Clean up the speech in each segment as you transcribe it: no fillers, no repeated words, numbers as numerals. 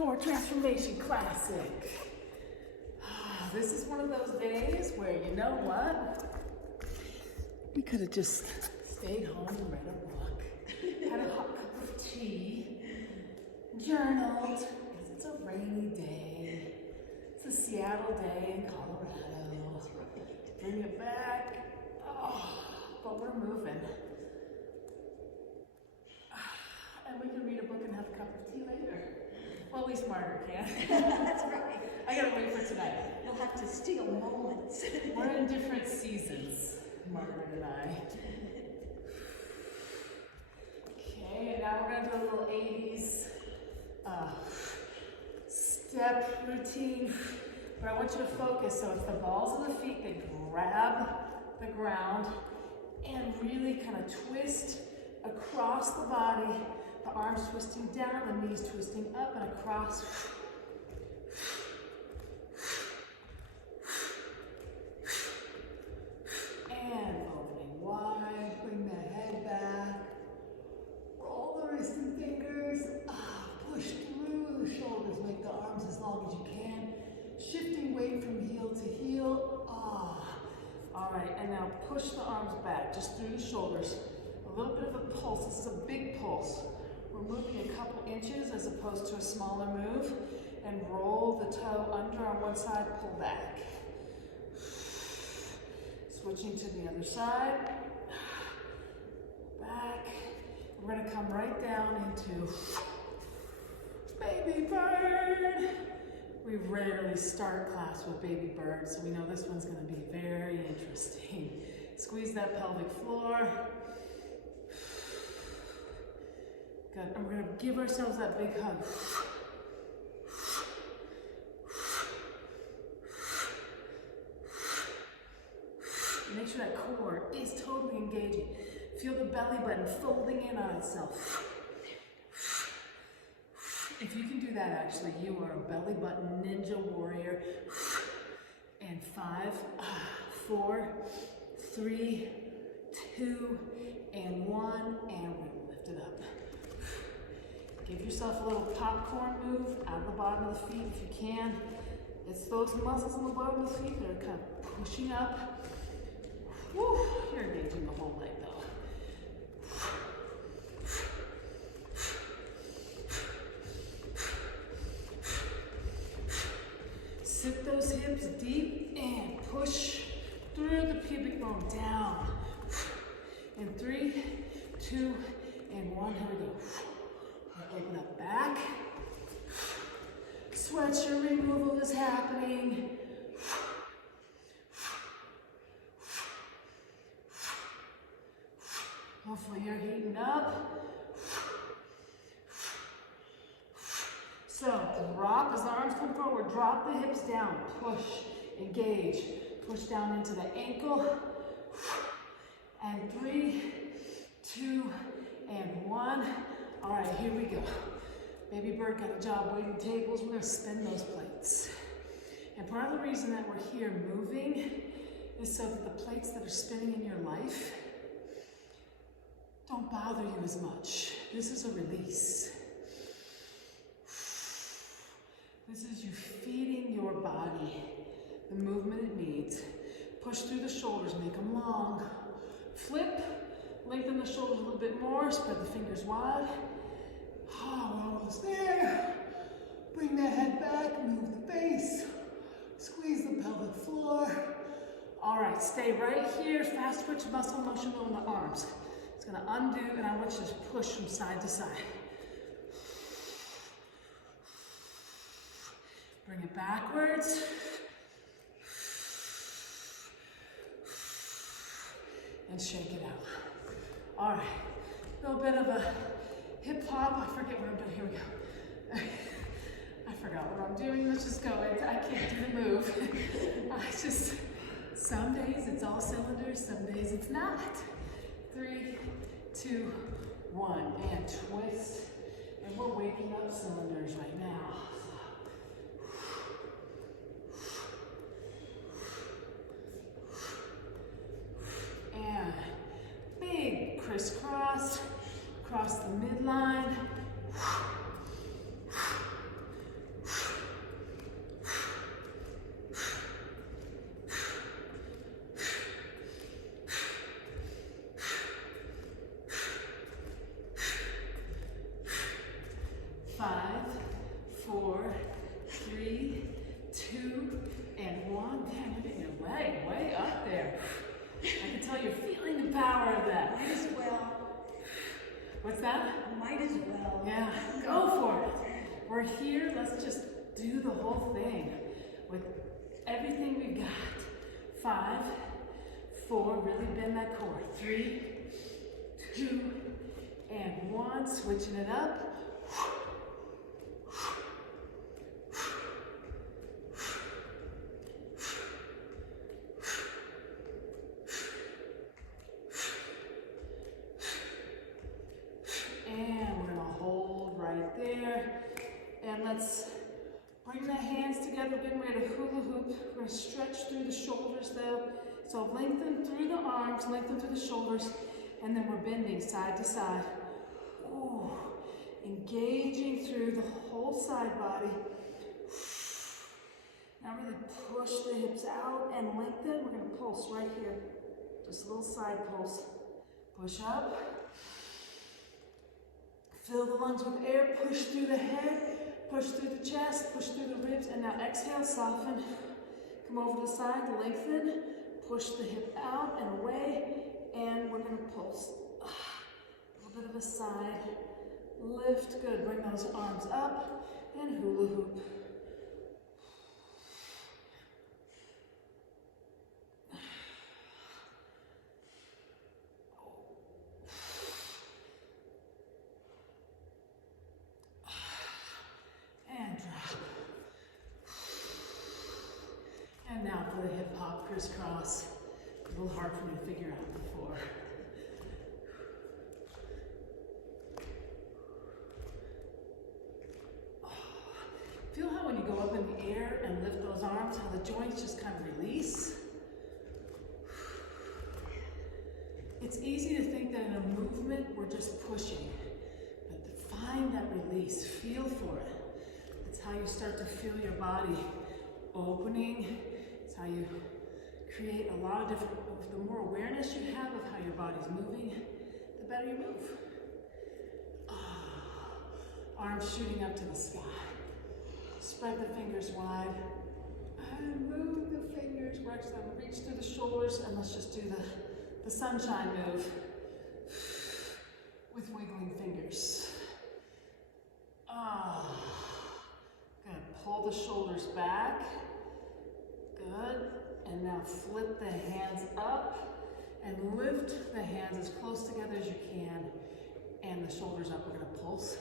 Core Transformation Classic. This is one of those days where, you know what? We could have just stayed home and read a book, had a hot cup of tea, journaled, because it's a rainy day. It's a Seattle day in Colorado. Bring it back. Oh, but we're moving. And we can read a book and have a cup of tea later. Well, at least Margaret can. That's right. I gotta wait for tonight. You'll have to steal moments. We're in different seasons, Margaret and I. Okay, and now we're gonna do a little 80s step routine where I want you to focus. So it's the balls of the feet, they grab the ground and really kind of twist across the body. The arms twisting down, the knees twisting up and across. And opening wide, bring the head back. Roll the wrists and fingers. Push through the shoulders, make the arms as long as you can. Shifting weight from heel to heel. All right, and now push the arms back, just through the shoulders. A little bit of a pulse. This is a big pulse. We're moving a couple inches as opposed to a smaller move. And roll the toe under on one side, pull back. Switching to the other side. Back. We're going to come right down into baby bird. We rarely start class with baby bird, so we know this one's going to be very interesting. Squeeze that pelvic floor. Good. And we're going to give ourselves that big hug. Make sure that core is totally engaging. Feel the belly button folding in on itself. If you can do that, actually, you are a belly button ninja warrior. And 5, 4, 3, 2, and 1, and we're going to lift it up. Give yourself a little popcorn move out of the bottom of the feet if you can. It's those muscles in the bottom of the feet that are kind of pushing up. Woo, you're engaging the whole leg though. Sit those hips deep and push through the pubic bone down. In 3, 2, and 1, here we go. Open up back. Sweatshirt removal is happening. Hopefully you're heating up. So drop as the arms come forward, drop the hips down, push, engage, push down into the ankle. And 3, 2, and 1. All right, here we go. Baby bird got a job waiting tables. We're gonna spin those plates. And part of the reason that we're here moving is so that the plates that are spinning in your life don't bother you as much. This is a release. This is you feeding your body the movement it needs. Push through the shoulders, make them long. Flip, lengthen the shoulders a little bit more, spread the fingers wide. Oh, we're almost there. Bring that head back, move the face. Squeeze the pelvic floor. All right, stay right here. Fast twitch muscle motion on the arms. It's gonna undo, and I want you to push from side to side. Bring it backwards. And shake it out. All right, a little bit of a hip hop. I forget what I'm doing. Here we go. I forgot what I'm doing. Let's just go. I can't do the move. Some days it's all cylinders, some days it's not. 3, 2, 1, and twist. And we're waking up cylinders right now. And big crisscross across the midline. 4, 3, 2, and 1. Man, you're getting your leg way up there. I can tell you're feeling the power of that. Might as well. What's that? Might as well. Yeah, go for it. We're here, let's just do the whole thing with everything we've got. 5, 4, really bend that core. 3, 2, and 1, switching it up. Let's bring the hands together, getting ready to hula hoop. We're going to stretch through the shoulders though. So lengthen through the arms, lengthen through the shoulders, and then we're bending side to side. Ooh, engaging through the whole side body. Now really push the hips out and lengthen. We're going to pulse right here. Just a little side pulse. Push up. Fill the lungs with air, push through the head. Push through the chest, push through the ribs, and now exhale, soften. Come over to the side, lengthen, push the hip out and away, and we're gonna pulse. A little bit of a side, lift, good. Bring those arms up and hula hoop. And now for the hip hop crisscross. A little hard for me to figure out before. Feel how when you go up in the air and lift those arms, how the joints just kind of release? It's easy to think that in a movement we're just pushing, but to find that release, feel for it. It's how you start to feel your body opening. It's how you create a lot of different, the more awareness you have of how your body's moving, the better you move. Arms shooting up to the sky. Spread the fingers wide. And move the fingers. We're actually going to reach through the shoulders, and let's just do the sunshine move with wiggling fingers. Good. Pull the shoulders back. Good. And now flip the hands up and lift the hands as close together as you can. And the shoulders up. We're going to pulse.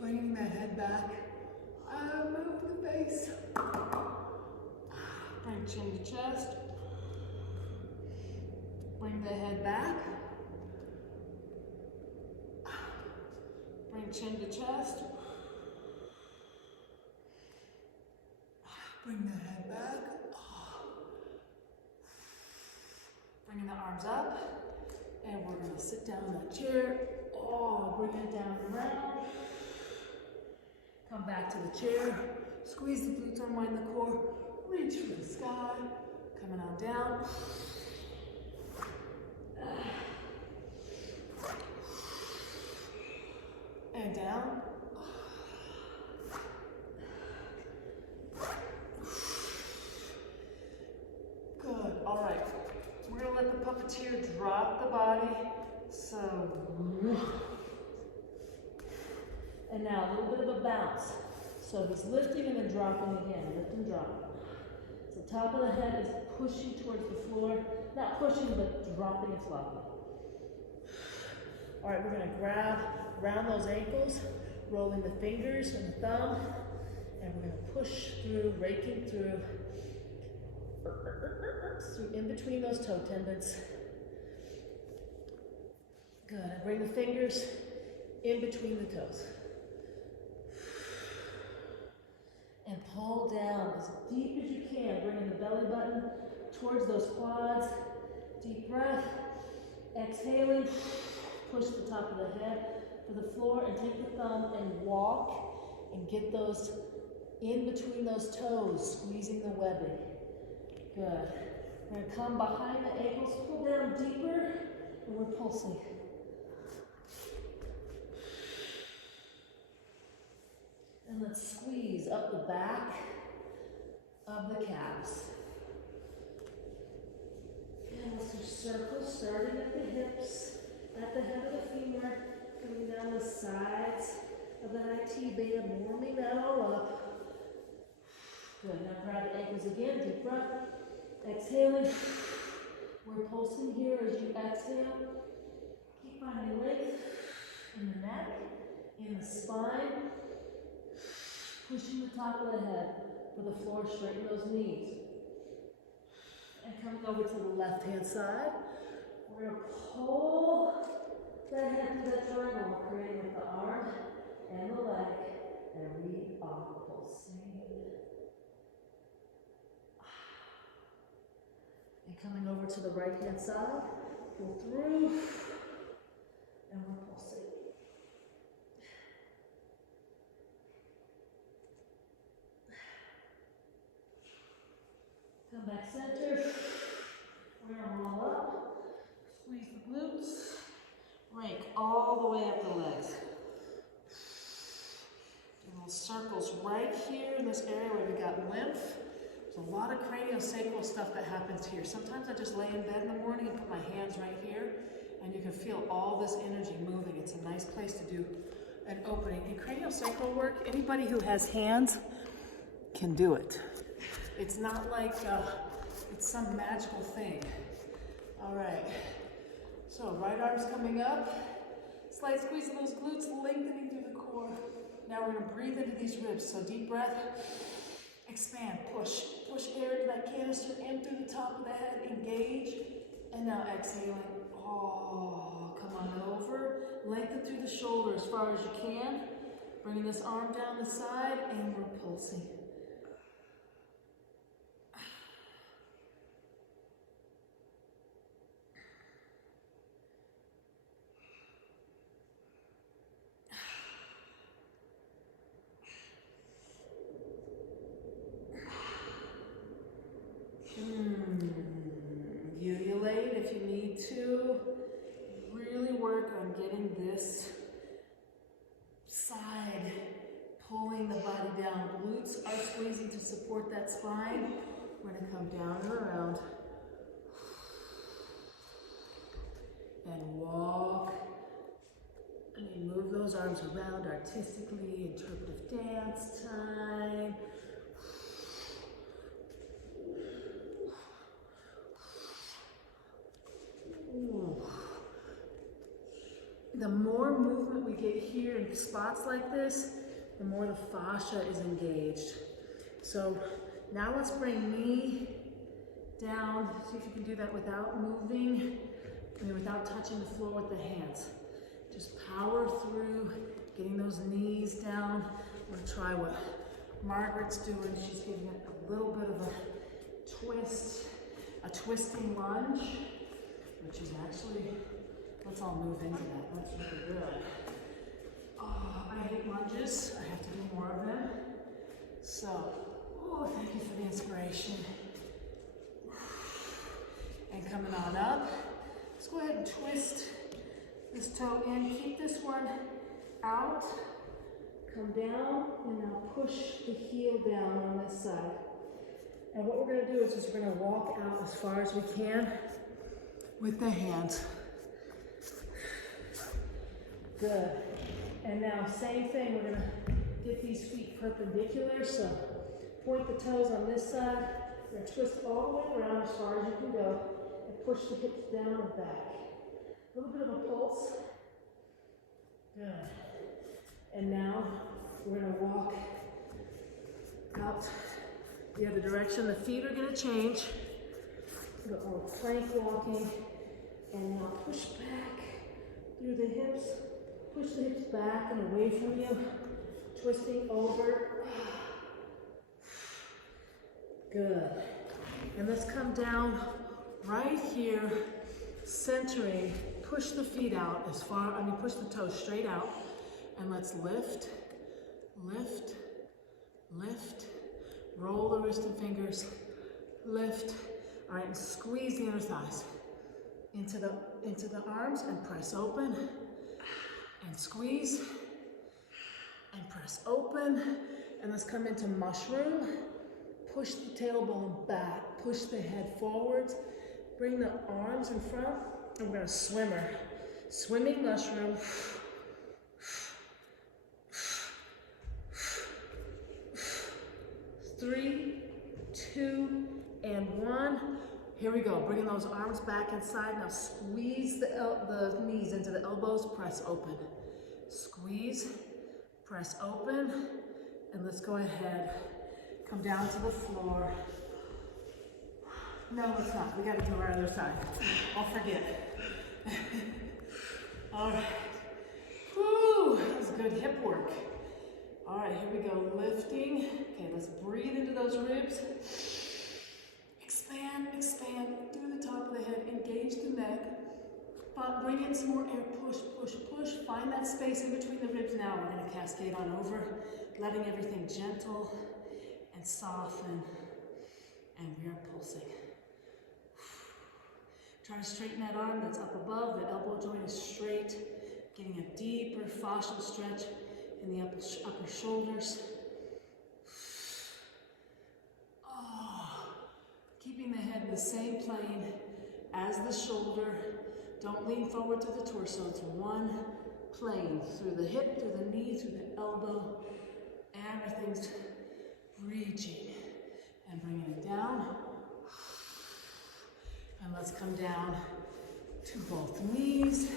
Bringing the head back. Move the face. Bring chin to chest. Bring the head back. Bring chin to chest. Bring the head back. Bringing the arms up. And we're going to sit down in that chair. Bring it down and around. Come back to the chair. Squeeze the glutes, unwind the core. Reach for the sky. Coming on down. And down. Good. All right. We're going to let the puppeteer drop the body. So. And now a little bit of a bounce. So he's lifting and then dropping again. Lift and drop. So top of the head is pushing towards the floor. Not pushing, but dropping and flopping. All right, we're going to grab around those ankles, rolling the fingers and the thumb, and we're going to push through, raking through in between those toe tendons. Good. And bring the fingers in between the toes. And pull down as deep as you can, bringing the belly button towards those quads. Deep breath. Exhaling. Push the top of the head to the floor and take the thumb and walk and get those in between those toes, squeezing the webbing. Good. We're going to come behind the ankles, pull down deeper, and we're pulsing. And let's squeeze up the back of the calves. And let's do circles starting at the hips, at the head of the femur, coming down the sides of that IT band, warming that all up. Good, now grab the ankles again, deep breath. Exhaling. We're pulsing here as you exhale. Keep finding length in the neck, in the spine. Pushing the top of the head for the floor, straighten those knees. And coming over to the left-hand side, we're going to pull that head to that triangle we're creating with the arm and the leg, and we are pulsing. And coming over to the right-hand side, pull through, and we're pulsing. Come back center. We're going to roll up, squeeze the glutes, rake all the way up the legs. Do little circles right here in this area where we got lymph. There's a lot of craniosacral stuff that happens here. Sometimes I just lay in bed in the morning and put my hands right here, and you can feel all this energy moving. It's a nice place to do an opening. In craniosacral work, anybody who has hands can do it. It's not like it's some magical thing. All right, so right arm's coming up. Slight squeeze of those glutes, lengthening through the core. Now we're gonna breathe into these ribs. So deep breath, expand, push air into that canister in through the top of the head, engage. And now exhaling, come on over. Lengthen through the shoulder as far as you can. Bringing this arm down the side, and we're pulsing. Uvulate if you need to. Really work on getting this side, pulling the body down. Glutes are squeezing to support that spine. We're going to come down and around. And walk. Move those arms around artistically. Interpretive dance time. Ooh. The more movement we get here in spots like this, the more the fascia is engaged. So now let's bring knee down. See if you can do that without moving, without touching the floor with the hands. Just power through, getting those knees down. We're gonna try what Margaret's doing. She's giving it a little bit of a twist, a twisting lunge, which is actually, let's all move into that. That's really good. Oh, I hate lunges. I have to do more of them. So, thank you for the inspiration. And coming on up. Let's go ahead and twist this toe in. Keep this one out. Come down, and now push the heel down on this side. And what we're going to do is we're going to walk out as far as we can with the hands. Good. And now same thing, we're going to get these feet perpendicular. So point the toes on this side. We're going to twist all the way around as far as you can go and push the hips down and back. A little bit of a pulse. Good. And now we're going to walk out the other direction. The feet are going to change. But we're plank walking. And now push back through the hips. Push the hips back and away from you. Twisting over. Good. And let's come down right here, centering. Push the feet out as far, push the toes straight out. And let's lift, lift, lift. Roll the wrist and fingers. Lift. All right, and squeeze the inner thighs into the arms and press open. And squeeze and press. Press open, and let's come into mushroom. Push the tailbone back, push the head forwards, bring the arms in front, and we're gonna swimmer. Swimming mushroom. 3, 2, and 1. Here we go, bringing those arms back inside. Now squeeze the knees into the elbows, press open. Squeeze, press open, and let's go ahead. Come down to the floor. No, let's not. We gotta do our other side. I'll forget. All right. Whew, that was good hip work. All right, here we go, lifting. Okay, let's breathe into those ribs. Expand, expand through the top of the head, engage the neck. But bring in some more air, push, push, push. Find that space in between the ribs now. We're gonna cascade on over, letting everything gentle and soften, and we are pulsing. Try to straighten that arm that's up above, the elbow joint is straight, getting a deeper fascial stretch in the upper shoulders. Oh, keeping the head in the same plane as the shoulder. Don't lean forward to the torso. It's one plane through the hip, through the knee, through the elbow. Everything's reaching and bringing it down. And let's come down to both knees.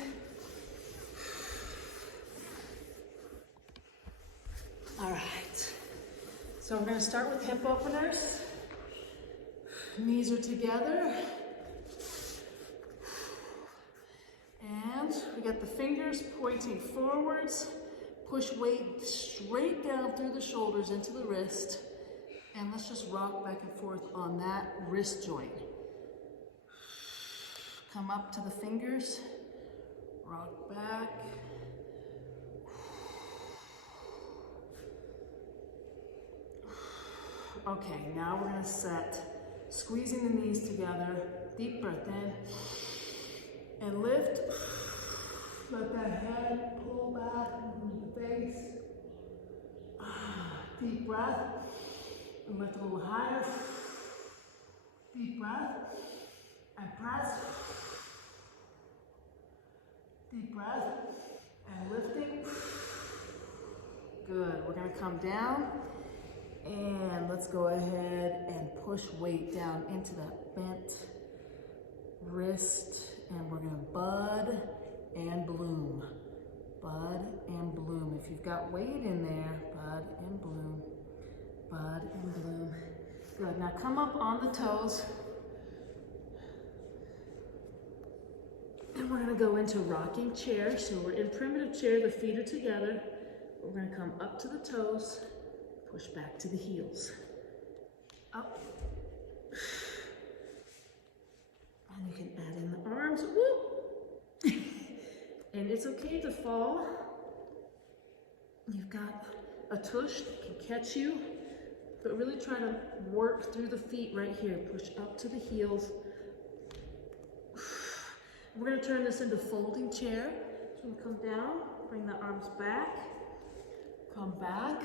All right. So we're going to start with hip openers. Knees are together. And we got the fingers pointing forwards. Push weight straight down through the shoulders into the wrist. And let's just rock back and forth on that wrist joint. Come up to the fingers. Rock back. Okay, now we're gonna set, squeezing the knees together. Deep breath in. And lift. Let that head pull back into the face. Deep breath. And lift a little higher. Deep breath. And press. Deep breath. And lifting. Good. We're going to come down. And let's go ahead and push weight down into that bent wrist. And we're going to bud and bloom. Bud and bloom. If you've got weight in there, bud and bloom. Bud and bloom. Good. Now come up on the toes. And we're going to go into rocking chair. So we're in primitive chair. The feet are together. We're going to come up to the toes. Push back to the heels. Up. And you can add in the arms. Woo! And it's okay to fall. You've got a tush that can catch you, but really try to work through the feet right here. Push up to the heels. We're going to turn this into folding chair. So we come down, bring the arms back, come back.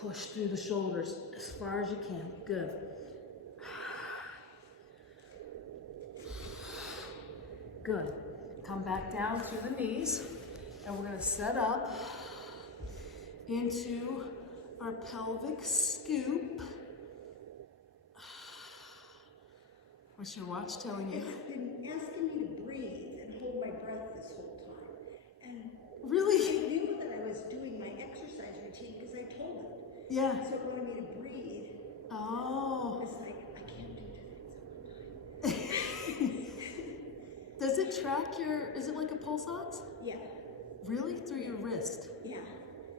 Push through the shoulders as far as you can. Good. Good. Come back down through the knees, and we're going to set up into our pelvic scoop. What's your watch telling you? It's been asking me to breathe and hold my breath this whole time. And really? I knew that I was doing my exercise routine because I told it. Yeah. So it wanted me to breathe. Oh. It's like, I can't do that. Does it track your, is it like a pulse ox? Yeah. Really? Through your wrist? Yeah.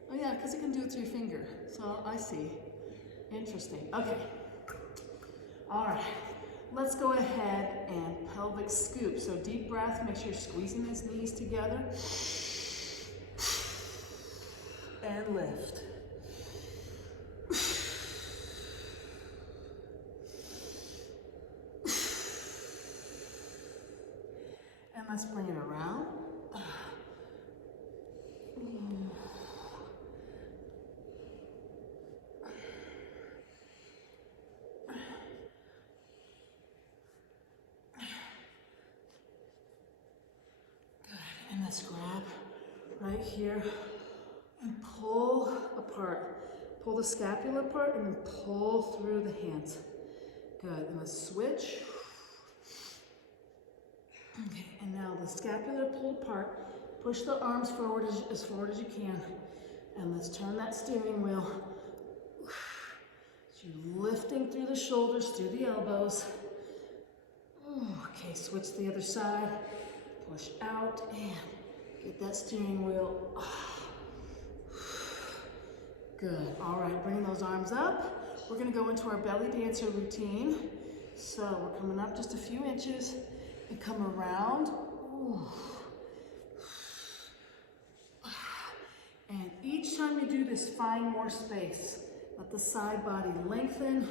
Oh yeah, because it can do it through your finger. So I see. Interesting. Okay. All right. Let's go ahead and pelvic scoop. So deep breath, make sure you're squeezing those knees together. And lift. Let's bring it around. And let's grab right here and pull apart. Pull the scapula apart and then pull through the hands. Good, and let's switch. Okay, and now the scapula pulled apart. Push the arms forward as forward as you can. And let's turn that steering wheel. So you're lifting through the shoulders, through the elbows. Okay, switch to the other side. Push out and get that steering wheel. Good. All right, bring those arms up. We're gonna go into our belly dancer routine. So we're coming up just a few inches and come around. And each time you do this, find more space. Let the side body lengthen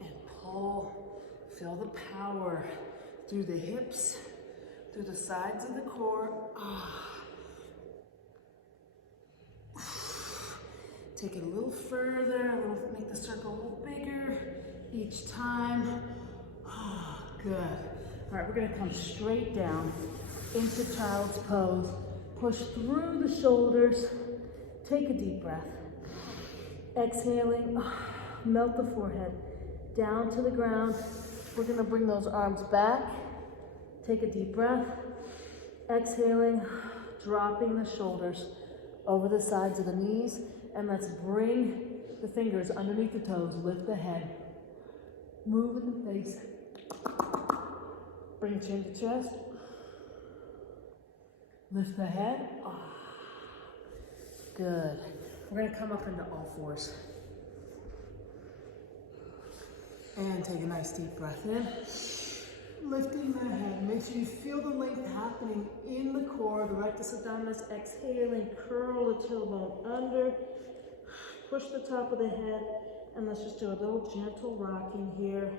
and pull. Feel the power through the hips, through the sides of the core. Take it a little further, make the circle a little bigger each time. Good. All right, we're gonna come straight down into child's pose. Push through the shoulders. Take a deep breath. Exhaling, melt the forehead down to the ground. We're gonna bring those arms back. Take a deep breath. Exhaling, dropping the shoulders over the sides of the knees. And let's bring the fingers underneath the toes. Lift the head. Move in the face. Bring chin to chest. Lift the head. Good. We're gonna come up into all fours. And take a nice deep breath in. Lifting the head. Make sure you feel the length happening in the core. The rectus abdominis. Exhaling, curl the tailbone under. Push the top of the head. And let's just do a little gentle rocking here.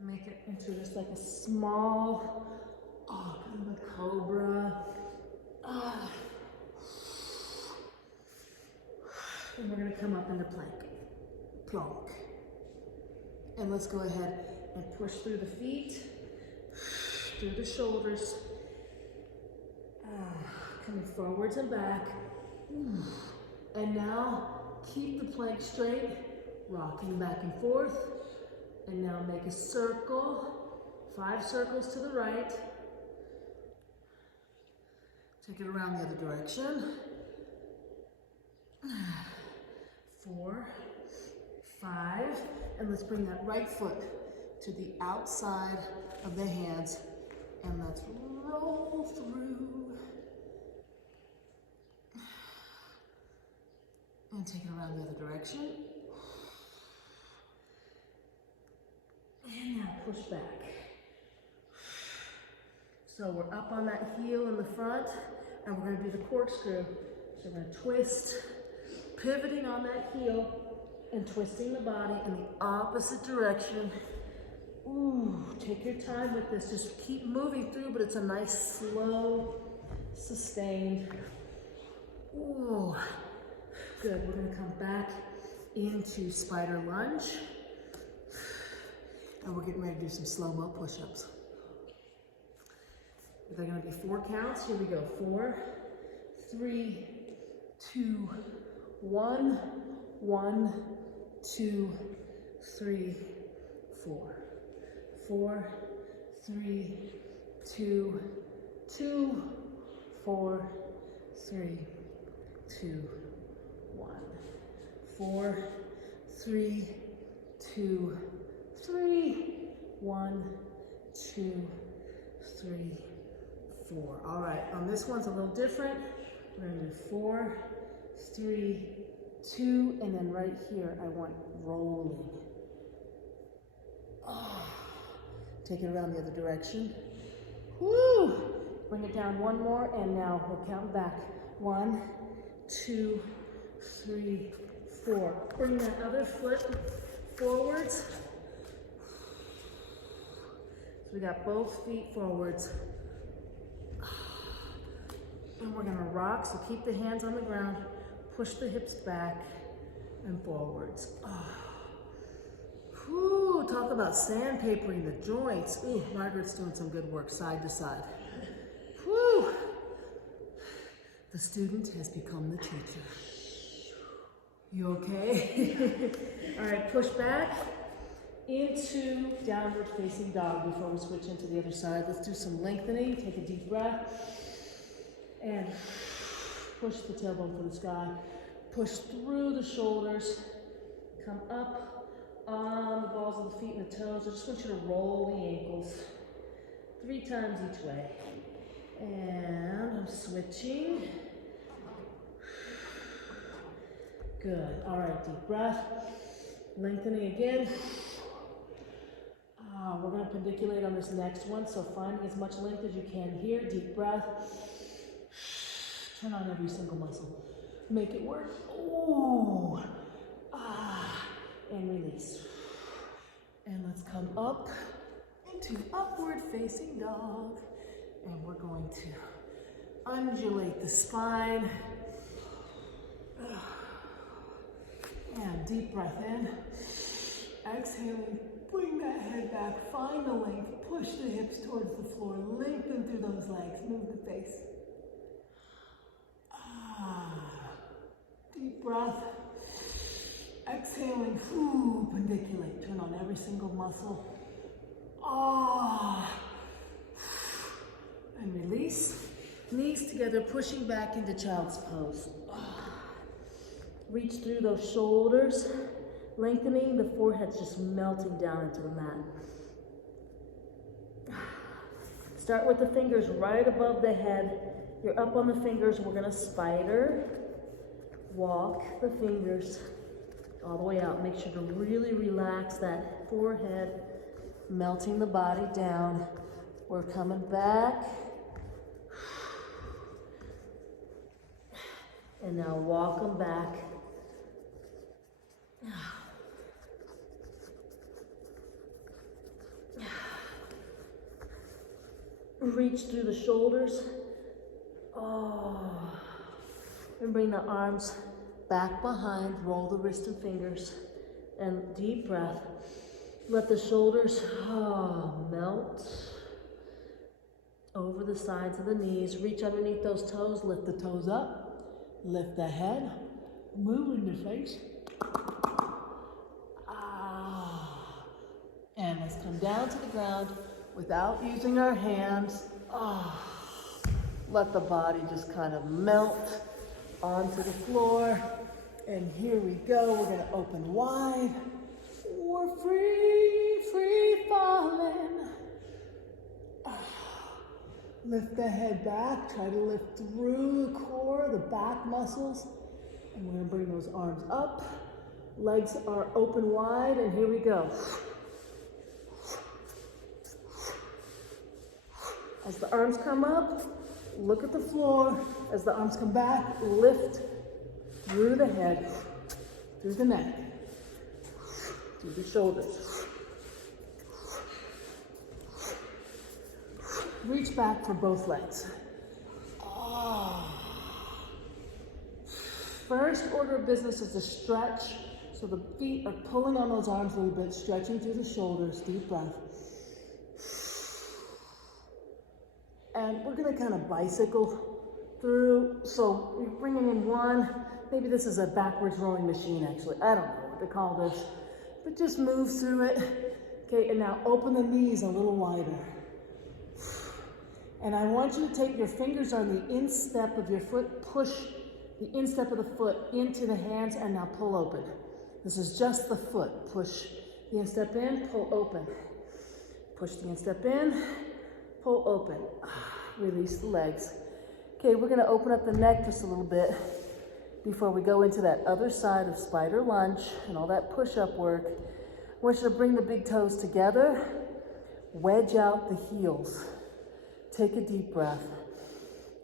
Make it into just like a small, kind of a cobra. And we're gonna come up into plank. And let's go ahead and push through the feet, through the shoulders. Coming forwards and back. And now keep the plank straight, rocking back and forth. And now make a circle, 5 circles to the right. Take it around the other direction. 4, 5, and let's bring that right foot to the outside of the hands, and let's roll through. And take it around the other direction. And now push back. So we're up on that heel in the front, and we're gonna do the corkscrew. So we're gonna twist, pivoting on that heel, and twisting the body in the opposite direction. Take your time with this. Just keep moving through, but it's a nice, slow, sustained. Good, we're gonna come back into spider lunge. And we're getting ready to do some slow-mo push-ups. They're gonna be 4 counts. Here we go. 4, 3, 2, 1, 1, 2, 3, 4. 4, 3, 2, 2, 4, 3, 2, 1. 4, 3, 2, 3, 1, 2, 3, 4. All right, on this one's a little different. We're gonna do 4, 3, 2, and then right here, I want rolling. Take it around the other direction. Woo! Bring it down one more, and now we'll count back. 1, 2, 3, 4. Bring that other foot forwards. So we got both feet forwards. And we're gonna rock, so keep the hands on the ground, push the hips back and forwards. Whew, talk about sandpapering the joints. Ooh, Margaret's doing some good work side to side. Whew. The student has become the teacher. You okay? All right, push back into downward facing dog before we switch into the other side. Let's do some lengthening. Take a deep breath and push the tailbone for the sky. Push through the shoulders. Come up on the balls of the feet and the toes. I just want you to roll the ankles 3 times each way. And I'm switching. Good. All right, deep breath. Lengthening again. We're going to pendiculate on this next one, so finding as much length as you can here. Deep breath. Turn on every single muscle. Make it work. Ooh. And release. And let's come up into upward facing dog. And we're going to undulate the spine. And deep breath in. Exhaling, bring that head back, find the length, push the hips towards the floor, lengthen through those legs, move the face. Deep breath. Exhaling, pendiculate, turn on every single muscle. And release. Knees together, pushing back into child's pose. Reach through those shoulders, lengthening, the forehead's just melting down into the mat. Start with the fingers right above the head. You're up on the fingers, we're gonna spider. Walk the fingers all the way out. Make sure to really relax that forehead, melting the body down. We're coming back. And now walk them back. Reach through the shoulders. And bring the arms back behind. Roll the wrist and fingers. And deep breath. Let the shoulders melt over the sides of the knees. Reach underneath those toes. Lift the toes up. Lift the head. Move in the face. And let's come down to the ground without using our hands. Let the body just kind of melt onto the floor. And here we go. We're going to open wide. We're free falling. Lift the head back. Try to lift through the core, the back muscles. And we're going to bring those arms up. Legs are open wide. And here we go. As the arms come up, look at the floor. As the arms come back, lift through the head, through the neck, through the shoulders. Reach back for both legs. First order of business is to stretch. So the feet are pulling on those arms a little bit, stretching through the shoulders. Deep breath. And we're going to kind of bicycle through. So we're bringing in one. Maybe this is a backwards rowing machine, actually. I don't know what to call this. But just move through it. Okay, and now open the knees a little wider. And I want you to take your fingers on the instep of your foot, push the instep of the foot into the hands, and now pull open. This is just the foot. Push the instep in, pull open. Push the instep in, pull open. Release the legs. Okay, we're going to open up the neck just a little bit before we go into that other side of spider lunge and all that push-up work. I want you to bring the big toes together, wedge out the heels. Take a deep breath.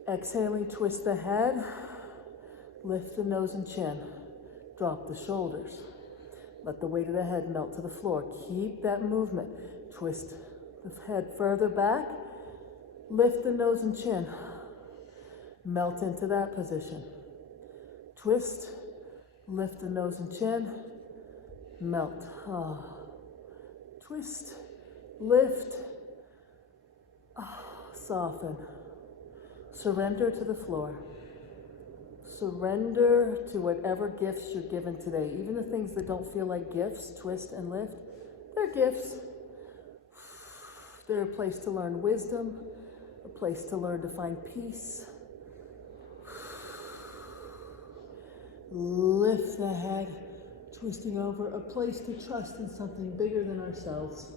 Exhaling, twist the head, lift the nose and chin, drop the shoulders. Let the weight of the head melt to the floor. Keep that movement. Twist the head further back. Lift the nose and chin. Melt into that position. Twist. Lift the nose and chin. Melt. Twist. Lift. Soften. Surrender to the floor. Surrender to whatever gifts you're given today. Even the things that don't feel like gifts, twist and lift, they're gifts. They're a place to learn wisdom, a place to learn to find peace. Lift the head, twisting over, a place to trust in something bigger than ourselves.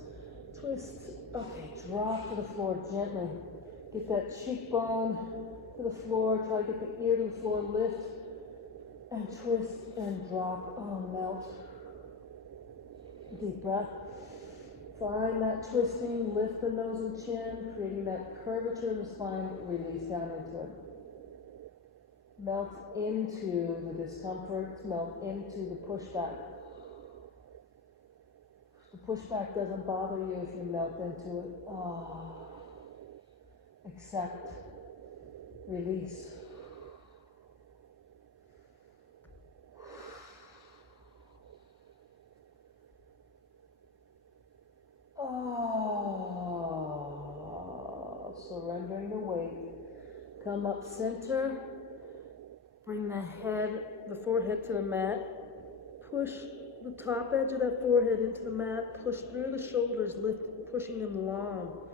Twist. Okay, drop to the floor gently. Get that cheekbone to the floor. Try to get the ear to the floor. Lift and twist and drop. Melt. Deep breath. Find that twisting. Lift the nose and chin, creating that curvature in the spine. Release down into it. Melt into the discomfort. Melt into the pushback. The pushback doesn't bother you if you melt into it. Accept. Release. Surrendering the weight. Come up center. Bring the head, the forehead to the mat. Push the top edge of that forehead into the mat. Push through the shoulders, lift, pushing them long.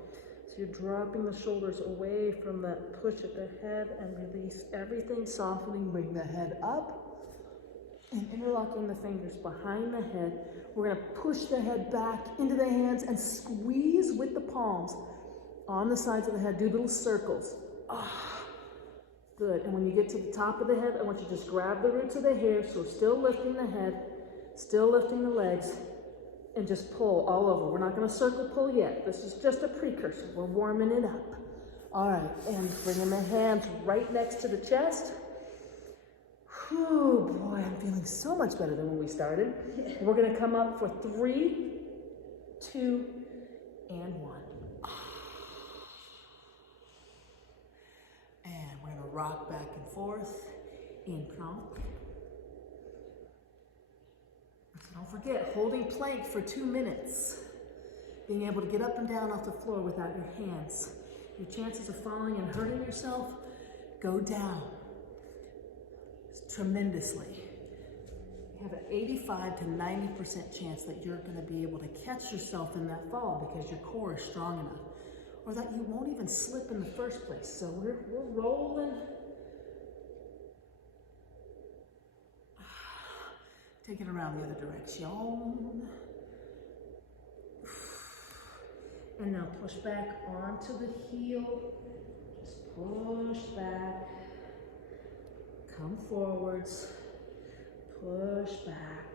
So you're dropping the shoulders away from that push at the head and release everything, softening. Bring the head up and interlocking the fingers behind the head. We're going to push the head back into the hands and squeeze with the palms on the sides of the head. Do little circles. Good. And when you get to the top of the head, I want you to just grab the roots of the hair. So we're still lifting the head, still lifting the legs, and just pull all over. We're not going to circle pull yet. This is just a precursor. We're warming it up. All right. And bringing the hands right next to the chest. Whew, boy, I'm feeling so much better than when we started. We're going to come up for 3, 2, and 1. And we're going to rock back and forth in plank. Don't forget, holding plank for 2 minutes. Being able to get up and down off the floor without your hands. Your chances of falling and hurting yourself go down tremendously. You have an 85 to 90% chance that you're going to be able to catch yourself in that fall because your core is strong enough. Or that you won't even slip in the first place. So we're rolling. Take it around the other direction. And now push back onto the heel. Just push back. Come forwards. Push back.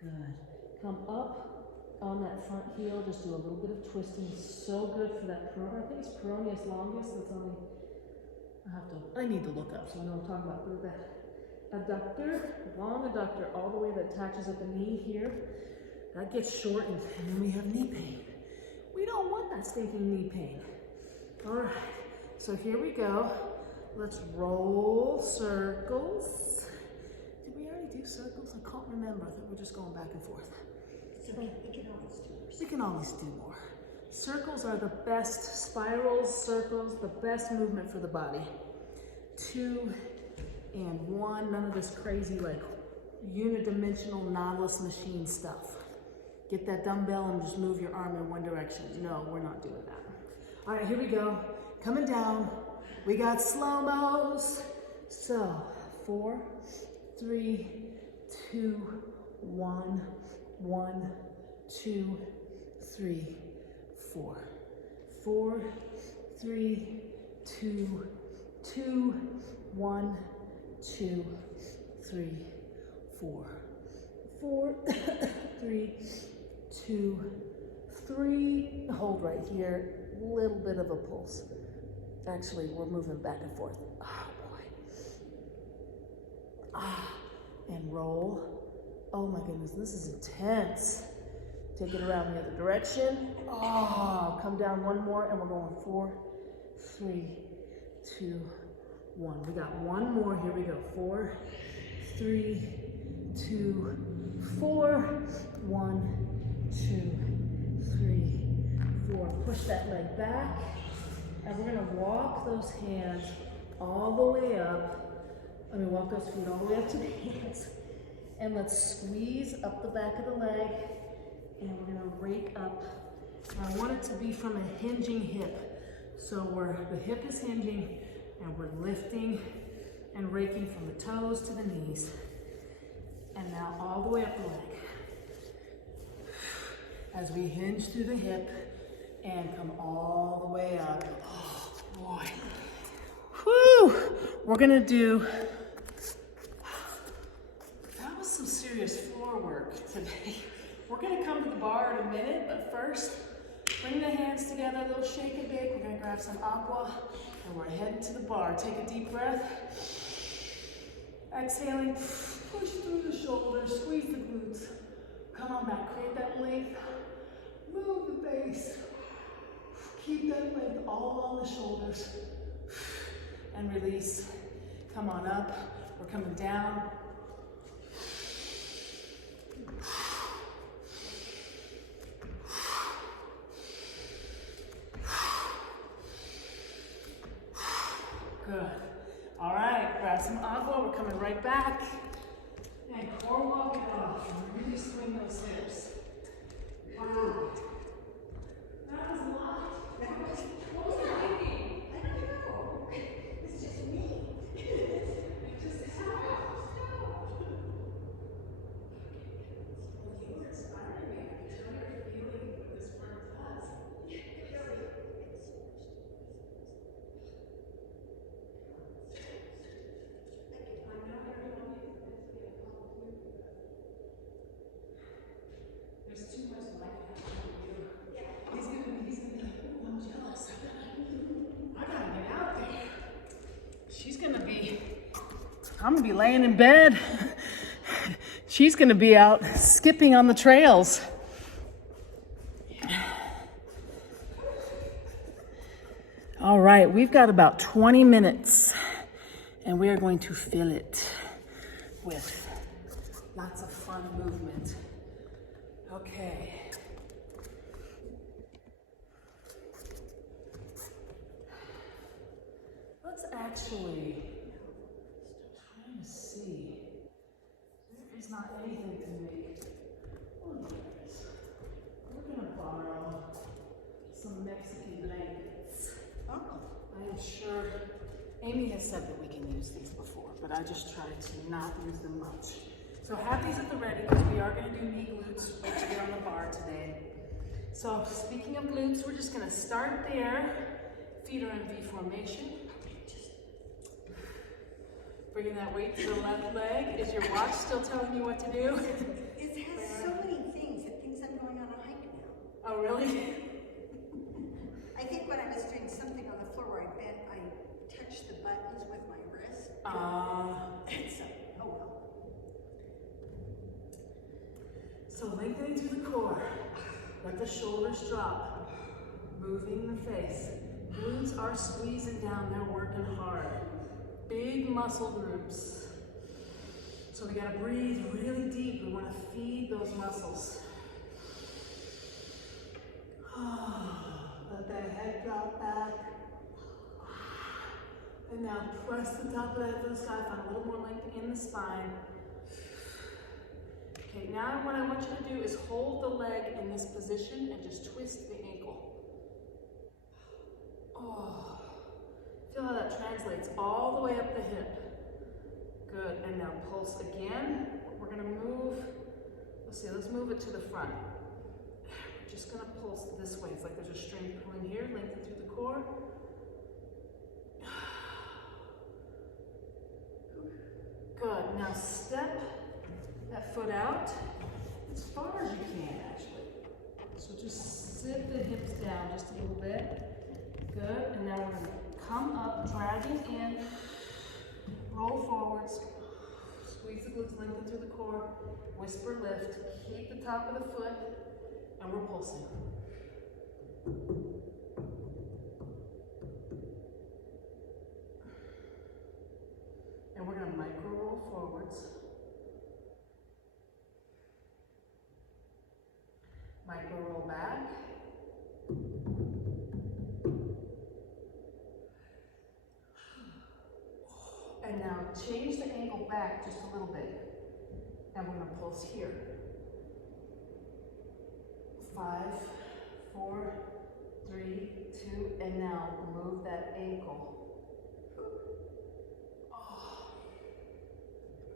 Good. Come up on that front heel. Just do a little bit of twisting. So good for that I think it's peroneus longus. That's only, I need to look up so I know what I'm talking about. Look at that. Adductor, long adductor, all the way that attaches at the knee here. That gets shortened, and then we have knee pain. We don't want that stinking knee pain. All right, so here we go. Let's roll circles. Did we already do circles? I can't remember. I think we're just going back and forth. So we can always do more. We can always do more. Circles are the best. Spirals, circles, the best movement for the body. 2 and 1, none of this crazy like unidimensional Nautilus machine stuff. Get that dumbbell and just move your arm in one direction. No, we're not doing that. All right, here we go. Coming down. We got slow-mos. So 4, 3, 2, 1, 1, 2, 3, 4. 4, 3, 2, 2, 1, 2, 3, 4. 4, 3, 2, 3. Hold right here. Little bit of a pulse. Actually, we're moving back and forth. Boy. And roll. Oh my goodness, this is intense. Take it around the other direction. Oh, come down one more, and we're going 4, 3, 2, 1. We got one more. Here we go. 4, 3, 2, 4. 1, 2, 3, 4. Push that leg back, and we're gonna walk those hands all the way up. Walk those feet all the way up to the hands. And let's squeeze up the back of the leg, and we're gonna rake up. I want it to be from a hinging hip. So the hip is hinging, and we're lifting and raking from the toes to the knees. And now all the way up the leg. As we hinge through the hip and come all the way up. Oh boy. Whew! We're gonna do, that was some serious floor work today. We're gonna come to the bar in a minute, but first, bring the hands together, a little shake and bake. We're gonna grab some aqua, and we're heading to the bar. Take a deep breath. Exhaling, push through the shoulders, squeeze the glutes. Come on back, create that length. Move the base. Keep that length all along the shoulders. And release. Come on up. We're coming down. Good. All right, grab some aqua. We're coming right back. And core walk it off. And really swing those hips. Wow. That was a lot. What was I thinking? I don't know. It's just me. It just happened. Well, you were inspiring me. I can tell you're feeling what this work does. There's too much life happening for you. He's gonna be like, oh, I'm jealous. I gotta get out there. She's gonna be, I'm gonna be laying in bed. She's gonna be out skipping on the trails. All right, we've got about 20 minutes, and we are going to fill it with lots of fun movement. Okay. Let's actually, trying to see. There's not anything to make. Oh, there is. We're gonna borrow some Mexican blankets. Oh. I am sure Amy has said that we can use these before, but I just try to not use them much. So have these at the ready, because we are going to do knee glutes right here on the bar today. So speaking of glutes, we're just going to start there. Feet are in V formation. Bringing that weight to the left leg. Is your watch still telling you what to do? It has so many things. It thinks I'm going on a hike now. Oh, really? I think when I was doing something on the floor where I touched the buttons with my wrist. So, oh well. So lengthening through the core. Let the shoulders drop. Moving the face. Glutes are squeezing down. They're working hard. Big muscle groups. So we gotta breathe really deep. We wanna feed those muscles. Let that head drop back. And now press the top of the head to the sky. Find a little more length in the spine. Okay, now what I want you to do is hold the leg in this position and just twist the ankle. Oh, feel how that translates all the way up the hip. Good, and now pulse again. We're gonna move, let's move it to the front. We're just gonna pulse this way. It's like there's a string pulling here, lengthen through the core. Good, now step that foot out as far as you can, actually. So just sit the hips down just a little bit. Good, and now we're gonna come up, dragging in, roll forwards, squeeze the glutes, lengthen through the core, whisper lift, keep the top of the foot and we're pulsing. And we're gonna micro roll forwards. Micro roll back. And now change the angle back just a little bit. And we're gonna pulse here. 5, 4, 3, 2, and now move that ankle.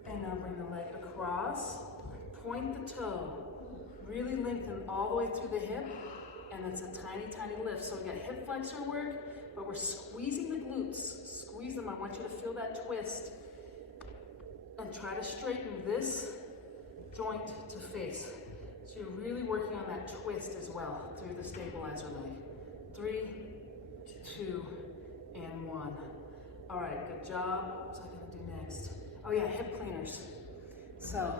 And now bring the leg across, point the toe, really lengthen all the way through the hip, and it's a tiny, tiny lift. So we got hip flexor work, but we're squeezing the glutes. Squeeze them. I want you to feel that twist. And try to straighten this joint to face. So you're really working on that twist as well through the stabilizer leg. 3, 2, and 1. All right, good job. What's I gonna do next? Oh yeah, hip cleaners. So,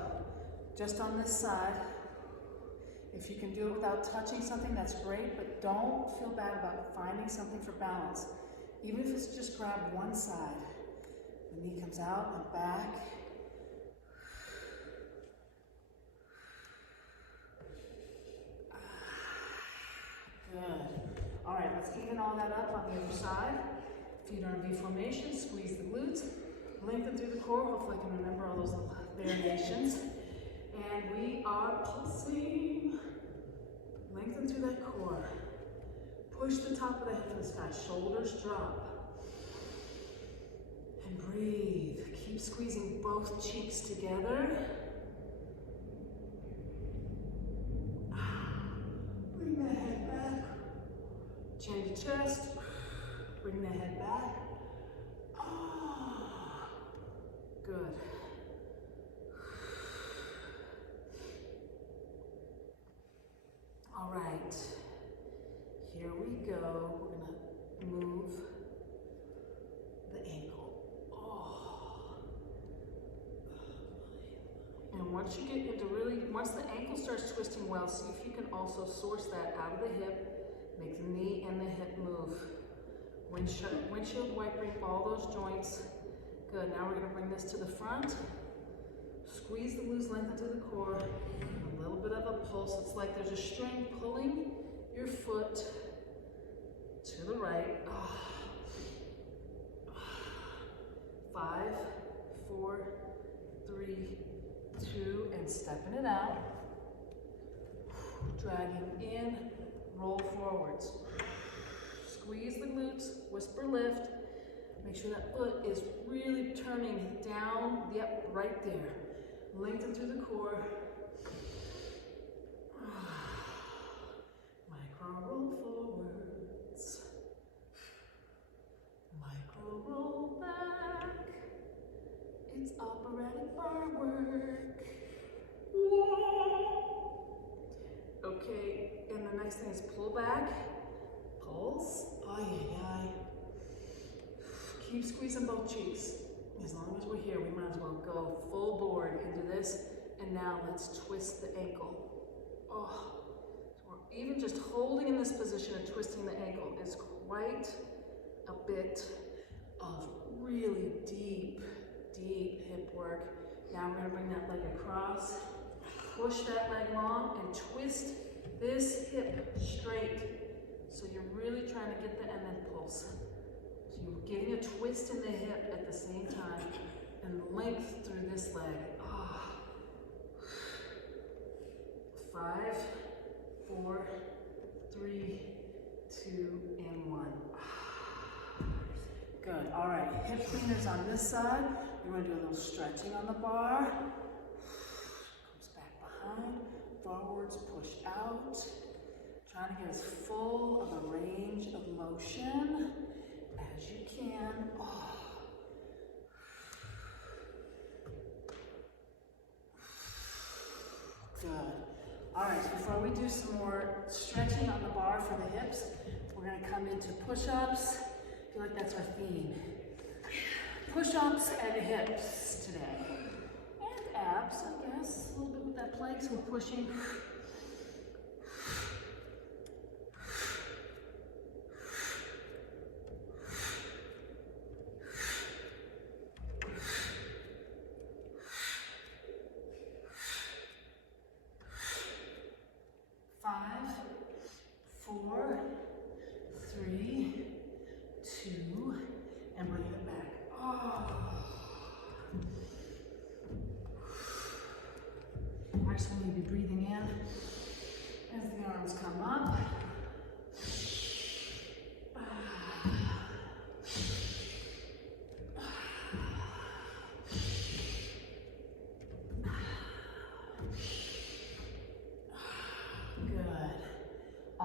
just on this side, if you can do it without touching something, that's great, but don't feel bad about finding something for balance. Even if it's just grab one side. The knee comes out and back. Good. All right, let's even all that up on the other side. Feet are in V formation, squeeze the glutes, lengthen through the core. Hopefully I can remember all those little variations. And we are pulsing. Lengthen through that core. Push the top of the head to the sky, shoulders drop. And breathe. Keep squeezing both cheeks together. Bring the head back. Chin to chest. Bring the head back. Good. All right. Here we go. We're gonna move the ankle. And once you get into once the ankle starts twisting well, see if you can also source that out of the hip, make the knee and the hip move. Windshield wiping all those joints. Good, now we're gonna bring this to the front. Squeeze the glutes, lengthen to the core. A little bit of a pulse. It's like there's a string pulling your foot to the right. 5, 4, 3, 2, and stepping it out. Dragging in, roll forwards. Squeeze the glutes, whisper lift. Make sure that foot is really turning down, yep, right there. Lengthen through the core. Micro roll forwards. Micro roll back. It's operatic bar work. Okay, and the next thing is pull back. Pulse. Ay, ay, ay. Keep squeezing both cheeks. As long as we're here, we might as well go full board into this. And now let's twist the ankle. So we're even just holding in this position and twisting the ankle is quite a bit of really deep, deep hip work. Now we're gonna bring that leg across, push that leg long, and twist this hip straight. So you're really trying to get the, and then pulse. So you're getting a twist in the hip at the same time, and length through this leg. 5, 4, 3, 2, and 1. Good. All right. Hip cleaners on this side. We're going to do a little stretching on the bar. Comes back behind. Forwards, push out. Trying to get as full of a range of motion as you can. Good. All right, before we do some more stretching on the bar for the hips, we're going to come into push-ups. I feel like that's our theme. Push-ups and hips today. And abs, I guess, a little bit with that plank, so we're pushing.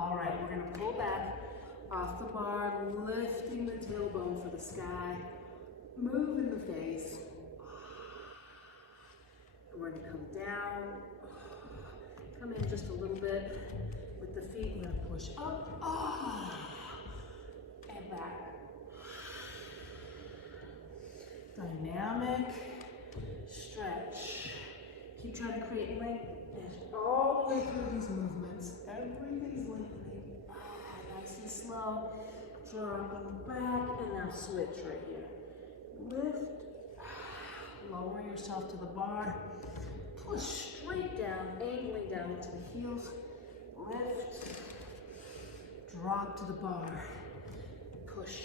All right, we're gonna pull back off the bar, lifting the tailbone for the sky, moving the face. We're gonna come down, come in just a little bit with the feet. We're gonna push up, and back. Dynamic stretch. Keep trying to create length all the way through these movements. Everything's lengthening. Nice and slow. Dropping back, and now switch right here. Lift, lower yourself to the bar. Push straight down, angling down into the heels. Lift, drop to the bar. Push.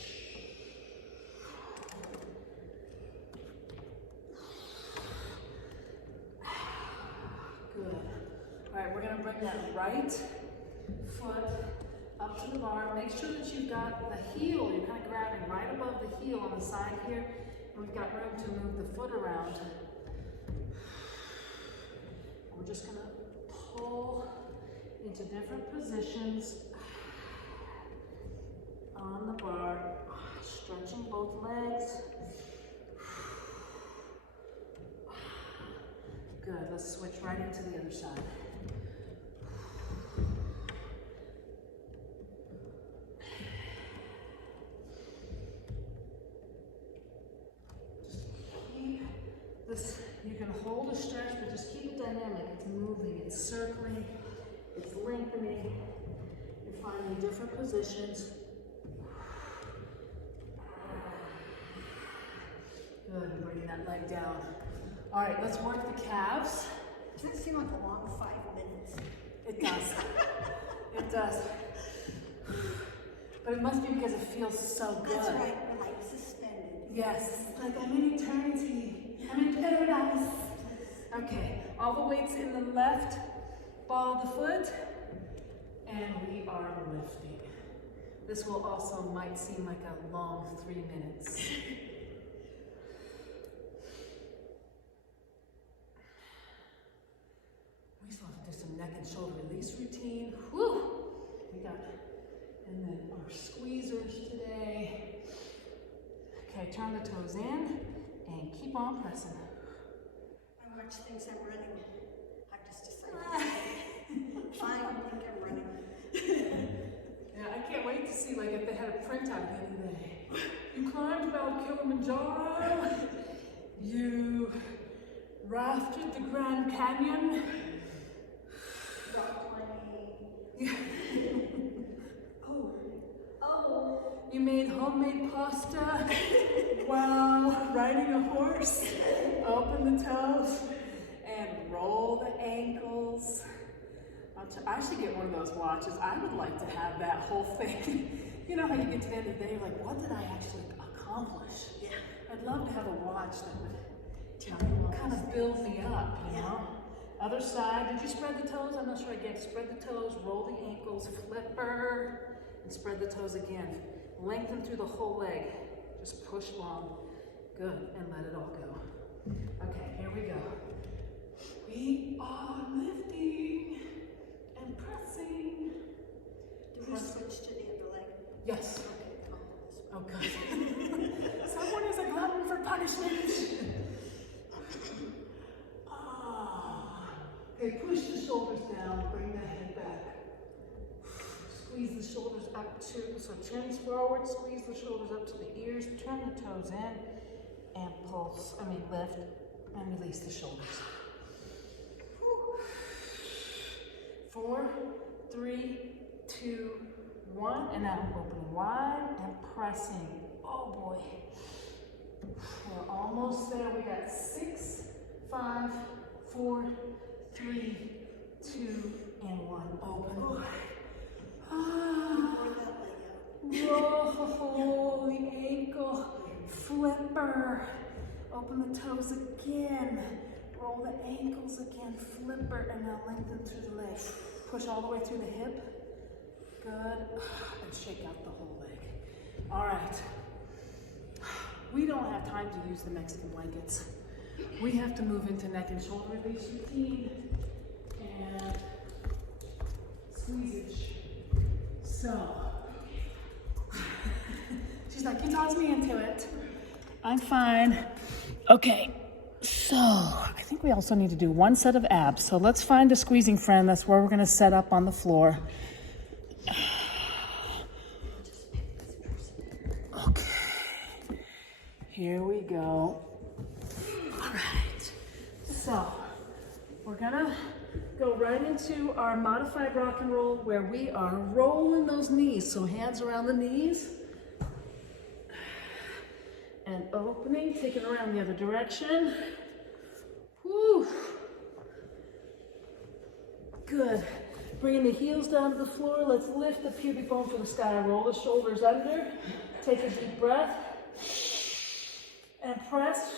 Good. All right, we're gonna bring that right foot up to the bar. Make sure that you've got the heel, you're kind of grabbing right above the heel on the side here. And we've got room to move the foot around. We're just gonna pull into different positions on the bar, stretching both legs. Good, let's switch right into the other side. Just keep this, you can hold a stretch, but just keep it dynamic. It's moving, it's circling, it's lengthening. You're finding different positions. Good, bringing that leg down. All right, let's work the calves. Doesn't it seem like a long 5 minutes? It does. It does. But it must be because it feels so good. That's right, we're like suspended. Yes, like I'm in eternity. I'm in paradise. Okay, all the weights in the left ball of the foot, and we are lifting. This will also might seem like a long 3 minutes. We still have to do some neck and shoulder release routine. Whew! We got, and then our squeezers today. Okay, turn the toes in and keep on pressing. I watch things I'm running. I've just decided. Fine, I think I'm running. Yeah, I can't wait to see like if they had a printout at the end of the day. You climbed Mount Kilimanjaro. You rafted the Grand Canyon. Rock climbing. Yeah. Oh. You made homemade pasta while riding a horse. Open the toes and roll the ankles. I should get one of those watches. I would like to have that whole thing. You know how you get to the end of the day, you're like, what did I actually accomplish? Yeah. I'd love to have a watch that would kind of build me up, you know? Other side, did you spread the toes? I'm not sure I get it. Spread the toes, roll the ankles, flipper, and spread the toes again. Lengthen through the whole leg. Just push long. Good, and let it all go. Okay, here we go. We are lifting and pressing. Do we switch to the other leg? Yes. Okay, Oh, God. Someone is a glutton for punishment. Okay, push the shoulders down, bring the head back. Squeeze the shoulders up to, so chins forward, squeeze the shoulders up to the ears, turn the toes in, and lift, and release the shoulders. 4, 3, 2, 1, and now opening wide and pressing. Oh boy. We're almost there. We got 6, 5, 4, 3, 2, and 1. Open. Roll the ankle, flipper. Open the toes again. Roll the ankles again, flipper, and now lengthen through the leg. Push all the way through the hip. Good. And shake out the whole leg. All right. We don't have time to use the Mexican blankets. We have to move into neck and shoulder release routine and squeezage. So, she's like, you talked me into it. I'm fine. Okay, so I think we also need to do one set of abs. So let's find a squeezing friend. That's where we're gonna set up on the floor. Okay, here we go. All right, so we're gonna go right into our modified rock and roll where we are rolling those knees. So hands around the knees and opening, take it around the other direction. Whew. Good. Bringing the heels down to the floor. Let's lift the pubic bone for the sky. Roll the shoulders under. Take a deep breath and press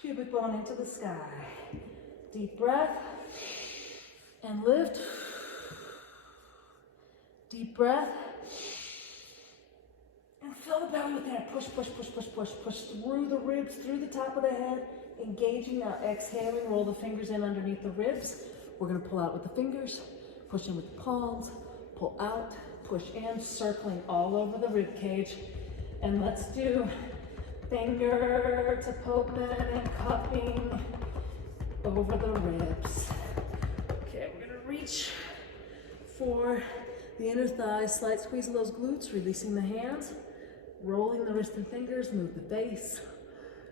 pubic bone into the sky. Deep breath. And lift. Deep breath. And fill the belly with air. Push, push, push, push, push. Push through the ribs, through the top of the head. Engaging. Now exhaling. Roll the fingers in underneath the ribs. We're going to pull out with the fingers. Push in with the palms. Pull out. Push in. Circling all over the rib cage. And let's do finger to open and cupping over the ribs. Okay, we're gonna reach for the inner thighs, slight squeeze of those glutes, releasing the hands, rolling the wrist and fingers, move the face.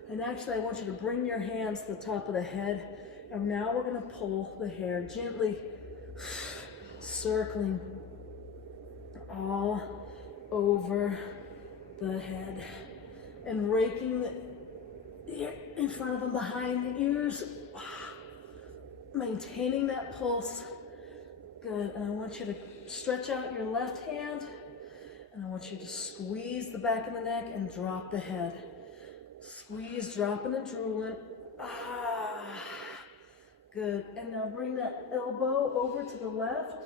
And actually, I want you to bring your hands to the top of the head. And now we're gonna pull the hair gently, circling all over the head and raking the ear in front of and behind the ears. Maintaining that pulse. Good. And I want you to stretch out your left hand and I want you to squeeze the back of the neck and drop the head. Squeeze, dropping and drooling. Good. And now bring that elbow over to the left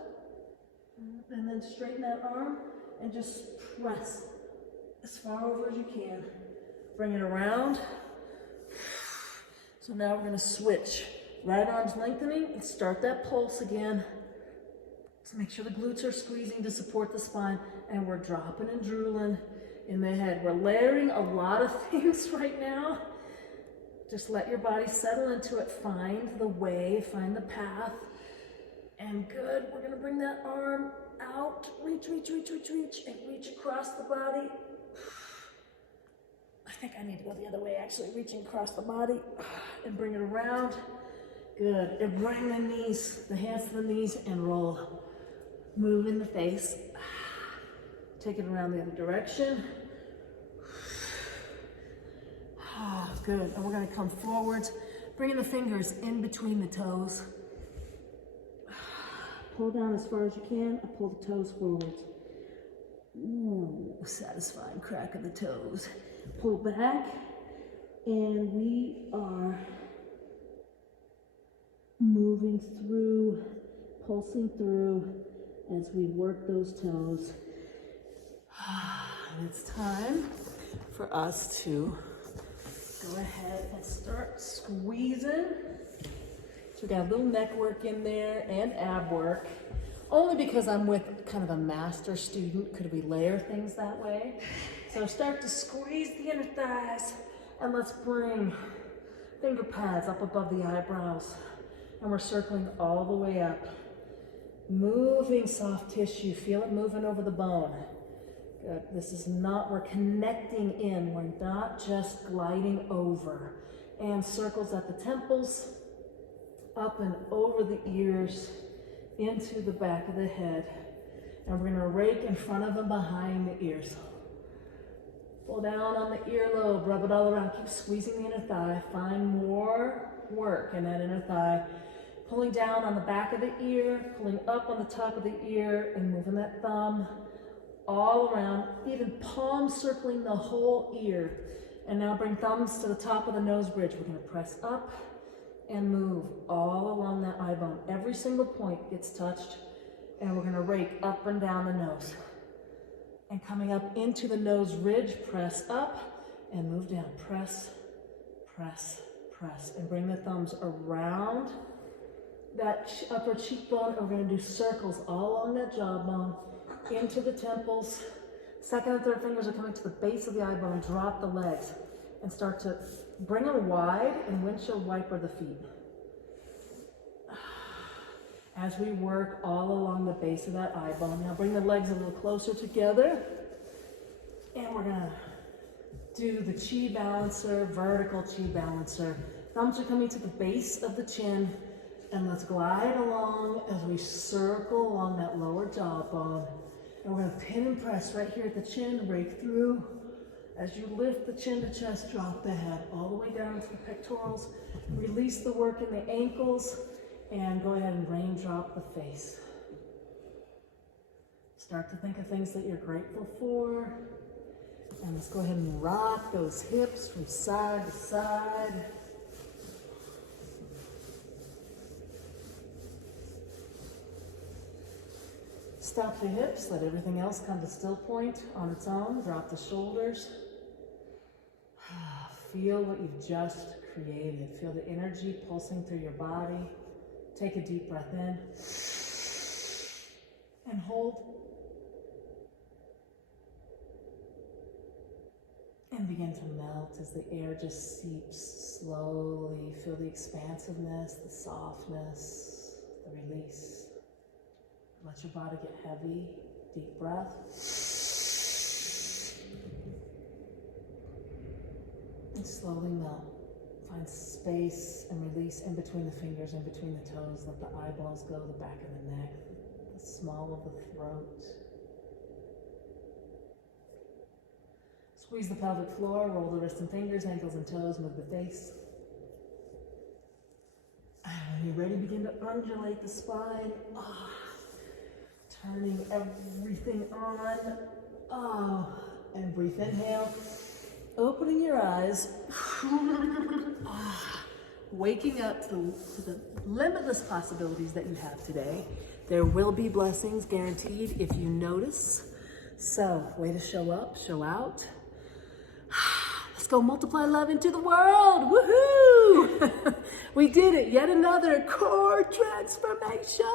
and then straighten that arm and just press as far over as you can. Bring it around. So now we're going to switch. Right arm's lengthening and start that pulse again. So make sure the glutes are squeezing to support the spine and we're dropping and drooling in the head. We're layering a lot of things right now. Just let your body settle into it. Find the way, find the path. And good, we're gonna bring that arm out. Reach, reach, reach, reach, reach, and reach across the body. I think I need to go the other way actually, reaching across the body and bring it around. Good, and bring the knees, the hands to the knees and roll. Move in the face. Take it around the other direction. Good, and we're gonna come forwards, bringing the fingers in between the toes. Pull down as far as you can and pull the toes forwards. Ooh, satisfying crack of the toes. Pull back, and we are moving through, pulsing through as we work those toes. And it's time for us to go ahead and start squeezing. So we got a little neck work in there and ab work. Only because I'm with kind of a master student, could we layer things that way? So start to squeeze the inner thighs and let's bring finger pads up above the eyebrows. And we're circling all the way up. Moving soft tissue, feel it moving over the bone. Good, this is not, we're connecting in, we're not just gliding over. And circles at the temples, up and over the ears, into the back of the head. And we're gonna rake in front of and behind the ears. Pull down on the earlobe, rub it all around, keep squeezing the inner thigh. Find more work in that inner thigh. Pulling down on the back of the ear, pulling up on the top of the ear, and moving that thumb all around, even palms circling the whole ear. And now bring thumbs to the top of the nose bridge. We're gonna press up and move all along that eye bone. Every single point gets touched, and we're gonna rake up and down the nose. And coming up into the nose ridge, press up and move down. Press, press, press. And bring the thumbs around that upper cheekbone. And we're gonna do circles all along that jawbone. into the temples. Second and third fingers are coming to the base of the eye bone. Drop the legs and start to bring them wide and windshield wiper the feet. As we work all along the base of that eye bone. Now bring the legs a little closer together. And we're gonna do the chi balancer, vertical chi balancer. Thumbs are coming to the base of the chin, and let's glide along as we circle along that lower jawbone. And we're gonna pin and press right here at the chin, rake through. As you lift the chin to chest, drop the head all the way down to the pectorals. Release the work in the ankles, and go ahead and raindrop the face. Start to think of things that you're grateful for. And let's go ahead and rock those hips from side to side. Stop the hips, let everything else come to still point on its own. Drop the shoulders. Feel what you've just created. Feel the energy pulsing through your body. Take a deep breath in and hold. And begin to melt as the air just seeps slowly. Feel the expansiveness, the softness, the release. Let your body get heavy. Deep breath. And slowly melt. Find space and release in between the fingers, in between the toes. Let the eyeballs go, the back of the neck, the small of the throat. Squeeze the pelvic floor, roll the wrists and fingers, ankles and toes, move the face. And when you're ready, begin to undulate the spine. Turning everything on. And brief inhale. Opening your eyes. Waking up to the limitless possibilities that you have today. There will be blessings guaranteed if you notice. So, way to show up, show out. Let's go multiply love into the world. Woohoo! We did it. Yet another core transformation.